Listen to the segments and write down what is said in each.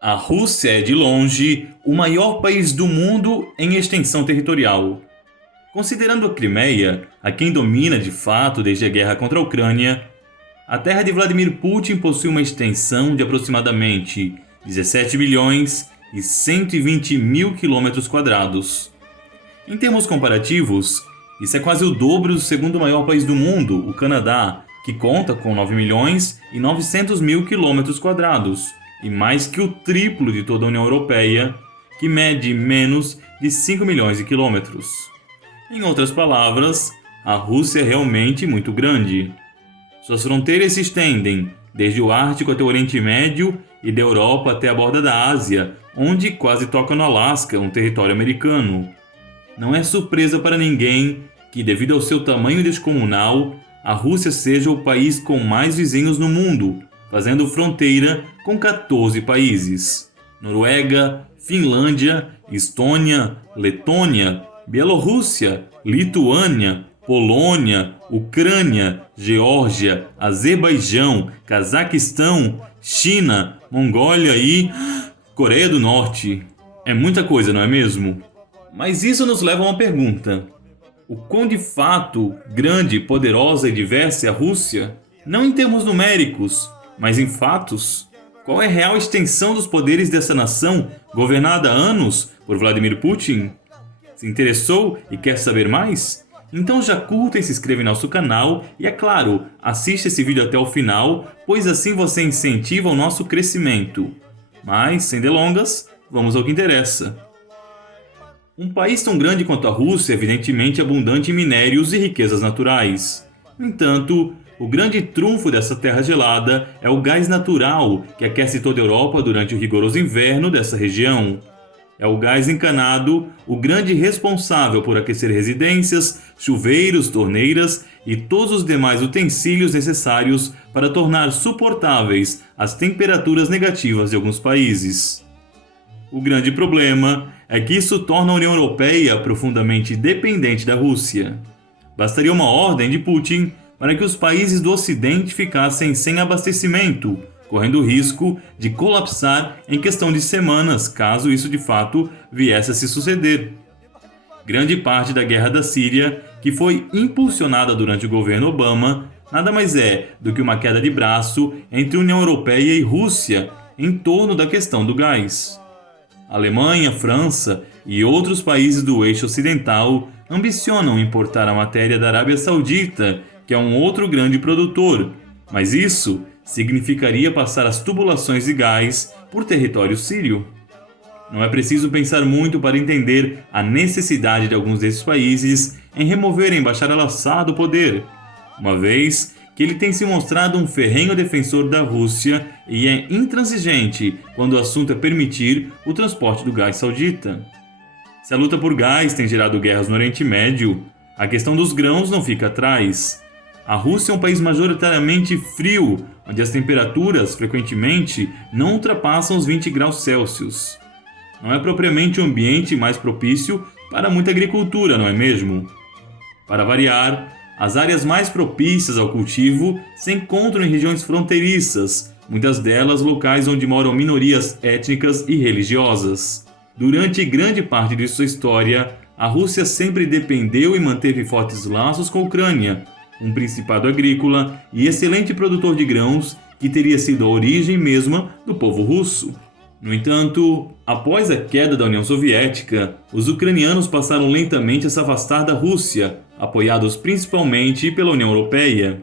A Rússia é, de longe, o maior país do mundo em extensão territorial. Considerando a Crimeia, a quem domina de fato desde a guerra contra a Ucrânia, a terra de Vladimir Putin possui uma extensão de aproximadamente 17 milhões e 120 mil quilômetros quadrados. Em termos comparativos, isso é quase o dobro do segundo maior país do mundo, o Canadá, que conta com 9 milhões e 900 mil quilômetros quadrados, e mais que o triplo de toda a União Europeia, que mede menos de 5 milhões de quilômetros. Em outras palavras, a Rússia é realmente muito grande. Suas fronteiras se estendem desde o Ártico até o Oriente Médio e da Europa até a borda da Ásia, onde quase toca no Alasca, um território americano. Não é surpresa para ninguém que, devido ao seu tamanho descomunal, a Rússia seja o país com mais vizinhos no mundo, fazendo fronteira com 14 países: Noruega, Finlândia, Estônia, Letônia, Bielorrússia, Lituânia, Polônia, Ucrânia, Geórgia, Azerbaijão, Cazaquistão, China, Mongólia e Coreia do Norte. É muita coisa, não é mesmo? Mas isso nos leva a uma pergunta: o quão de fato grande, poderosa e diversa é a Rússia? Não em termos numéricos, mas em fatos. Qual é a real extensão dos poderes dessa nação, governada há anos por Vladimir Putin? Se interessou e quer saber mais? Então já curta e se inscreva em nosso canal e, é claro, assista esse vídeo até o final, pois assim você incentiva o nosso crescimento. Mas, sem delongas, vamos ao que interessa. Um país tão grande quanto a Rússia é evidentemente abundante em minérios e riquezas naturais. No entanto, o grande trunfo dessa terra gelada é o gás natural que aquece toda a Europa durante o rigoroso inverno dessa região. É o gás encanado o grande responsável por aquecer residências, chuveiros, torneiras e todos os demais utensílios necessários para tornar suportáveis as temperaturas negativas de alguns países. O grande problema é que isso torna a União Europeia profundamente dependente da Rússia. Bastaria uma ordem de Putin para que os países do Ocidente ficassem sem abastecimento, correndo o risco de colapsar em questão de semanas, caso isso de fato viesse a se suceder. Grande parte da guerra da Síria, que foi impulsionada durante o governo Obama, nada mais é do que uma queda de braço entre União Europeia e Rússia em torno da questão do gás. Alemanha, França e outros países do eixo ocidental ambicionam importar a matéria da Arábia Saudita, que é um outro grande produtor, mas isso significaria passar as tubulações de gás por território sírio. Não é preciso pensar muito para entender a necessidade de alguns desses países em removerem Bashar al-Assad do poder, uma vez que ele tem se mostrado um ferrenho defensor da Rússia e é intransigente quando o assunto é permitir o transporte do gás saudita. Se a luta por gás tem gerado guerras no Oriente Médio, a questão dos grãos não fica atrás. A Rússia é um país majoritariamente frio, onde as temperaturas, frequentemente, não ultrapassam os 20 graus Celsius. Não é propriamente o ambiente mais propício para muita agricultura, não é mesmo? Para variar, as áreas mais propícias ao cultivo se encontram em regiões fronteiriças, muitas delas locais onde moram minorias étnicas e religiosas. Durante grande parte de sua história, a Rússia sempre dependeu e manteve fortes laços com a Ucrânia, um principado agrícola e excelente produtor de grãos que teria sido a origem mesma do povo russo. No entanto, após a queda da União Soviética, os ucranianos passaram lentamente a se afastar da Rússia, apoiados principalmente pela União Europeia.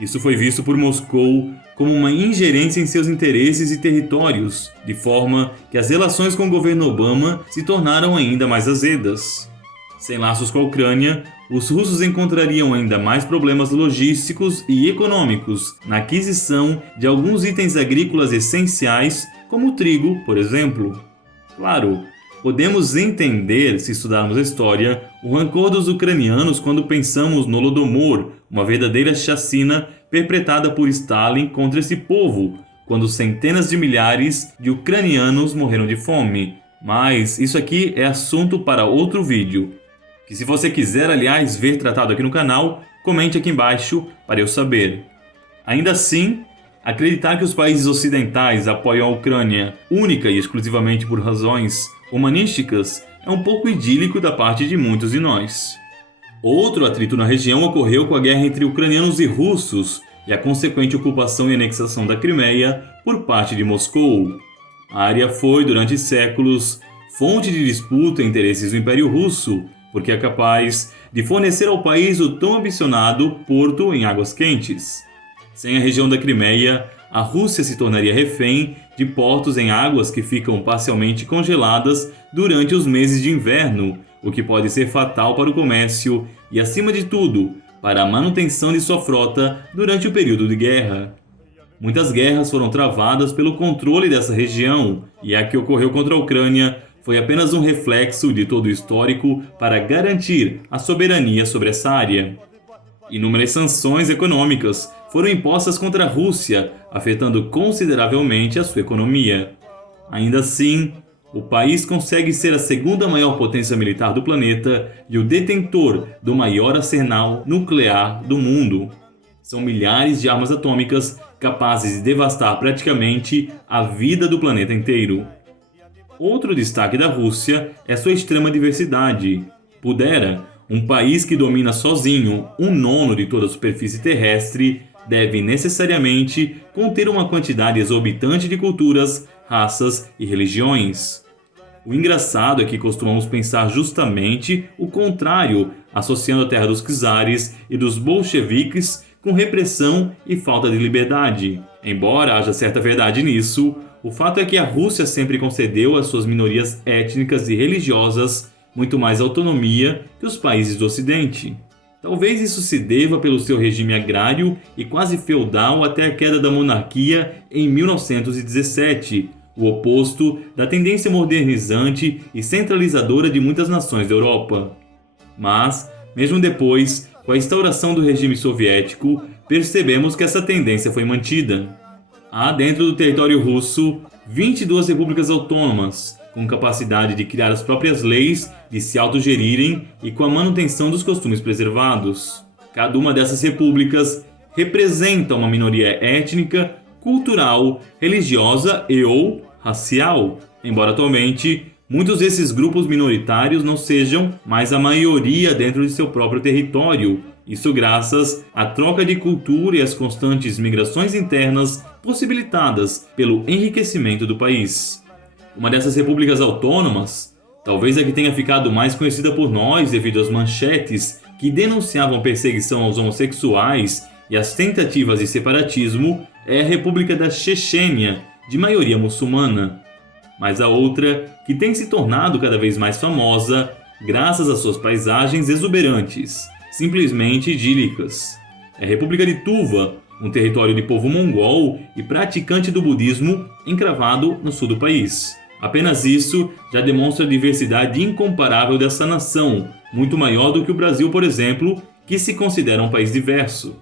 Isso foi visto por Moscou como uma ingerência em seus interesses e territórios, de forma que as relações com o governo Obama se tornaram ainda mais azedas. Sem laços com a Ucrânia, os russos encontrariam ainda mais problemas logísticos e econômicos na aquisição de alguns itens agrícolas essenciais, como o trigo, por exemplo. Claro, podemos entender, se estudarmos a história, o rancor dos ucranianos quando pensamos no Holodomor, uma verdadeira chacina perpetrada por Stalin contra esse povo, quando centenas de milhares de ucranianos morreram de fome. Mas isso aqui é assunto para outro vídeo, que se você quiser, aliás, ver tratado aqui no canal, comente aqui embaixo para eu saber. Ainda assim, Acreditar que os países ocidentais apoiam a Ucrânia única e exclusivamente por razões humanísticas é um pouco idílico da parte de muitos de nós. Outro atrito na região ocorreu com a guerra entre ucranianos e russos e a consequente ocupação e anexação da Crimeia por parte de Moscou. A área foi, durante séculos, fonte de disputa e interesses do Império Russo, porque é capaz de fornecer ao país o tão ambicionado porto em águas quentes. Sem a região da Crimeia, a Rússia se tornaria refém de portos em águas que ficam parcialmente congeladas durante os meses de inverno, o que pode ser fatal para o comércio e, acima de tudo, para a manutenção de sua frota durante o período de guerra. Muitas guerras foram travadas pelo controle dessa região, e a que ocorreu contra a Ucrânia foi apenas um reflexo de todo o histórico para garantir a soberania sobre essa área. Inúmeras sanções econômicas foram impostas contra a Rússia, afetando consideravelmente a sua economia. Ainda assim, o país consegue ser a segunda maior potência militar do planeta e o detentor do maior arsenal nuclear do mundo. São milhares de armas atômicas capazes de devastar praticamente a vida do planeta inteiro. Outro destaque da Rússia é sua extrema diversidade. Pudera, um país que domina sozinho 1/9 de toda a superfície terrestre, deve necessariamente conter uma quantidade exorbitante de culturas, raças e religiões. O engraçado é que costumamos pensar justamente o contrário, associando a terra dos czares e dos bolcheviques com repressão e falta de liberdade. Embora haja certa verdade nisso, o fato é que a Rússia sempre concedeu às suas minorias étnicas e religiosas muito mais autonomia que os países do Ocidente. Talvez isso se deva pelo seu regime agrário e quase feudal até a queda da monarquia em 1917, o oposto da tendência modernizante e centralizadora de muitas nações da Europa. Mas, mesmo depois, com a instauração do regime soviético, percebemos que essa tendência foi mantida. Há dentro do território russo 22 repúblicas autônomas, com capacidade de criar as próprias leis, de se autogerirem e com a manutenção dos costumes preservados. Cada uma dessas repúblicas representa uma minoria étnica, cultural, religiosa e/ou racial, embora atualmente muitos desses grupos minoritários não sejam mais a maioria dentro de seu próprio território, isso graças à troca de cultura e às constantes migrações internas possibilitadas pelo enriquecimento do país. Uma dessas repúblicas autônomas, talvez a que tenha ficado mais conhecida por nós devido às manchetes que denunciavam perseguição aos homossexuais e as tentativas de separatismo, é a República da Chechênia, de maioria muçulmana. Mas a outra, que tem se tornado cada vez mais famosa, graças às suas paisagens exuberantes, simplesmente idílicas. É a República de Tuva, um território de povo mongol e praticante do budismo encravado no sul do país. Apenas isso já demonstra a diversidade incomparável dessa nação, muito maior do que o Brasil, por exemplo, que se considera um país diverso.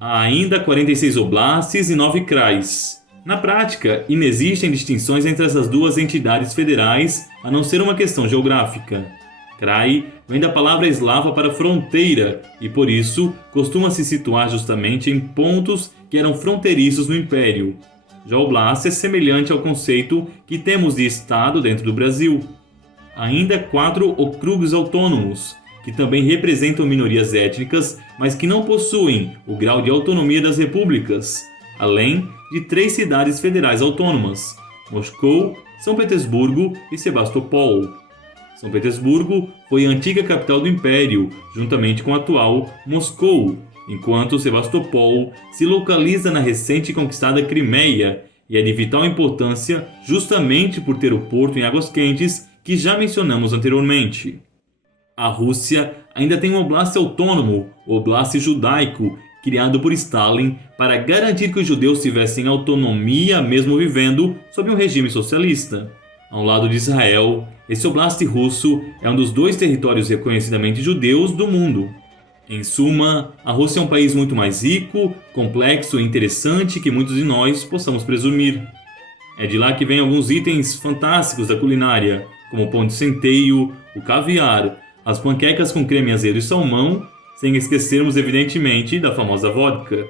Há ainda 46 oblastes e 9 krais. Na prática, inexistem distinções entre essas duas entidades federais, a não ser uma questão geográfica. Krai vem da palavra eslava para fronteira e, por isso, costuma se situar justamente em pontos que eram fronteiriços no Império. Já o oblast é semelhante ao conceito que temos de Estado dentro do Brasil. Ainda 4 okrugs autônomos, que também representam minorias étnicas, mas que não possuem o grau de autonomia das repúblicas, além de 3 cidades federais autônomas, Moscou, São Petersburgo e Sebastopol. São Petersburgo foi a antiga capital do Império, juntamente com a atual Moscou, enquanto Sebastopol se localiza na recente conquistada Crimeia e é de vital importância justamente por ter o porto em águas quentes que já mencionamos anteriormente. A Rússia ainda tem um oblast autônomo, o Oblast Judaico, criado por Stalin para garantir que os judeus tivessem autonomia mesmo vivendo sob um regime socialista. Ao lado de Israel, esse oblast russo é um dos 2 territórios reconhecidamente judeus do mundo. Em suma, a Rússia é um país muito mais rico, complexo e interessante que muitos de nós possamos presumir. É de lá que vêm alguns itens fantásticos da culinária, como o pão de centeio, o caviar, as panquecas com creme azedo e salmão, sem esquecermos evidentemente da famosa vodka.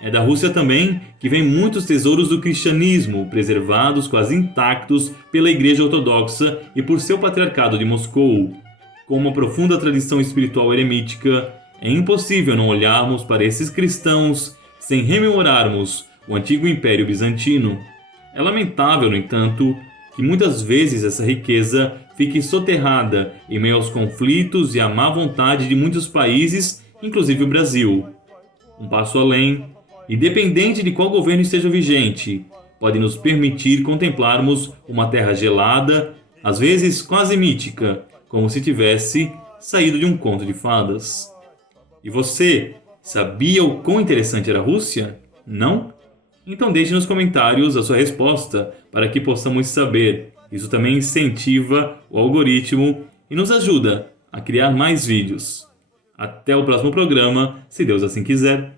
É da Rússia também que vêm muitos tesouros do cristianismo, preservados quase intactos pela Igreja Ortodoxa e por seu patriarcado de Moscou. Com uma profunda tradição espiritual eremítica, é impossível não olharmos para esses cristãos sem rememorarmos o antigo Império Bizantino. É lamentável, no entanto, que muitas vezes essa riqueza fique soterrada em meio aos conflitos e à má vontade de muitos países, inclusive o Brasil. Um passo além, independente de qual governo esteja vigente, pode nos permitir contemplarmos uma terra gelada, às vezes quase mítica, como se tivesse saído de um conto de fadas. E você, sabia o quão interessante era a Rússia? Não? Então deixe nos comentários a sua resposta para que possamos saber. Isso também incentiva o algoritmo e nos ajuda a criar mais vídeos. Até o próximo programa, se Deus assim quiser.